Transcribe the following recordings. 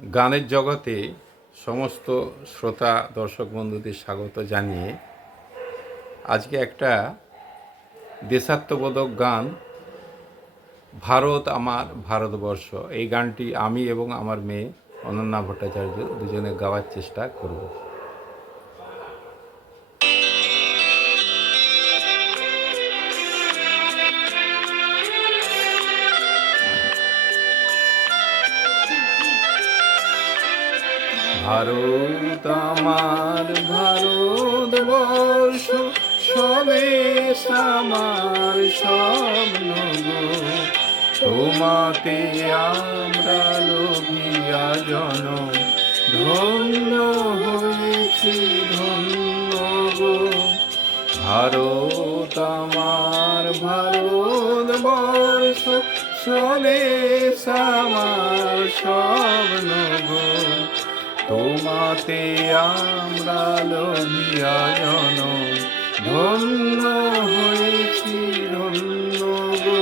গানের জগতে সমস্ত শ্রোতা, দর্শক, বন্ধুদের স্বাগত জানিয়ে আজকে একটা দেশাত্মবোধক গান, ভারত আমার ভারতবর্ষ। এই গানটি আমি এবং আমার মেয়ে অনন্যা ভট্টাচার্য দুজনে গাওয়ার চেষ্টা করব। ভারত আমার, ভারতবর্ষ স্বদেশ আমার স্বপ্ন। তোমাতে আমরা লোভিয়া জন ধন্য হয়েছি, ধন্য ভারত আমার, ভারতবর্ষ স্বদেশ আমার স্বপ্ন তোমাতে আমরা লোভিয়া জন ধন্য হয়েছি ধন্য গো।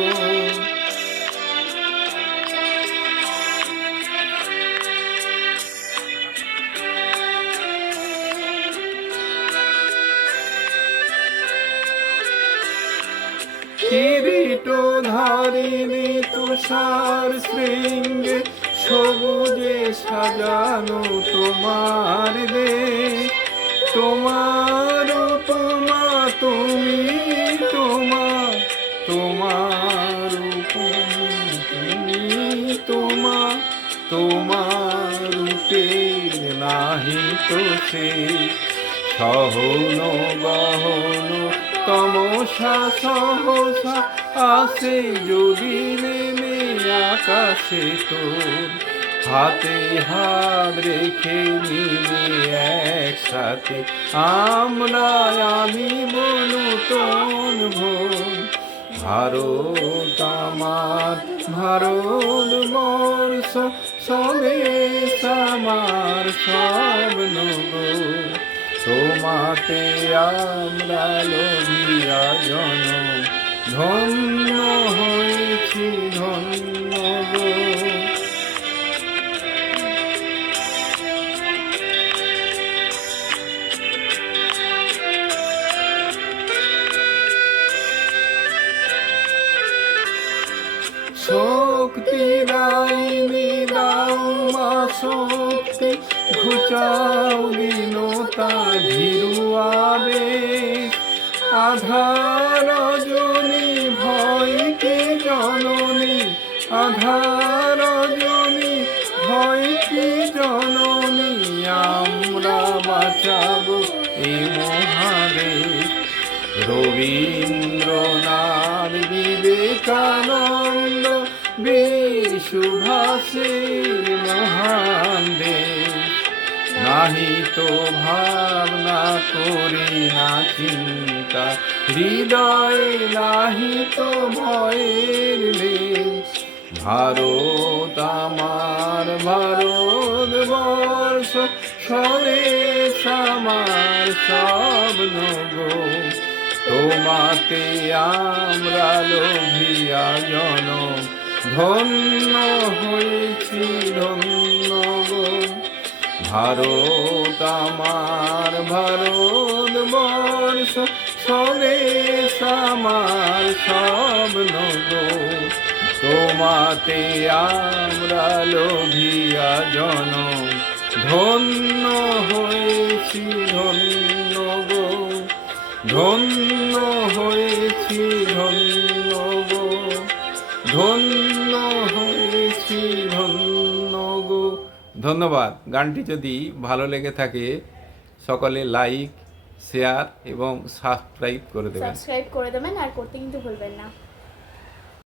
কিরিট ধারিণী তুষার শৃঙ্গে সবুজে সাজানো তোমার দে তোমার উপমা তুমি তোমার তোমার উপমা তুমি তোমার রূপে নাহি তো সে। সহন গহন তমসা সহসা আসে যদি নেমে আকাশে তোর হাতে হাত রেখে নিলে একসাথে। আমরা আমি বলু তন ভোর। ভারত আমার, ভারত বর্ষ স্বদেশ আমার সব তোমাতে আমরা লোভিয়া জন ধন্য হয়েছি ধন্য শক্তি দাইনি দাও মা শক্তি। ঘুচাও দীনতা ভীরু আবেগ। আধার জনী ভয়কে জননী? আধার জনী ভয়কে জননী? আমরা বাঁচাবো এই মহাদেশ রবীন্দ্রনাথ বিবেকানন্দ বীর সুভাষের মহান দেশ। নাহি তো ভাবনা করি না চিন্তা, হৃদয় নাহি তো ভয়ের লেশ। ভারত আমার, ভারত বর্ষ, স্বদেশ আমার সব তোমাতে আমরা লোভিয়া জন ধন্য হয়েছি ধন্য ভারত আমার ভারত বর্ষ স্বদেশ আমার সব গো তোমাতে আমরা লোভিয়া জন ধন্য হয়েছি ধন্য গো। ধন্য ধন্য হয়েছি ধন্য গো। ধন্যবাদ। গানটি যদি ভালো লেগে থাকে, সকলে লাইক, শেয়ার এবং সাবস্ক্রাইব করে দেবেন। সাবস্ক্রাইব করে দেবেন, আর করতে কিন্তু ভুলবেন না।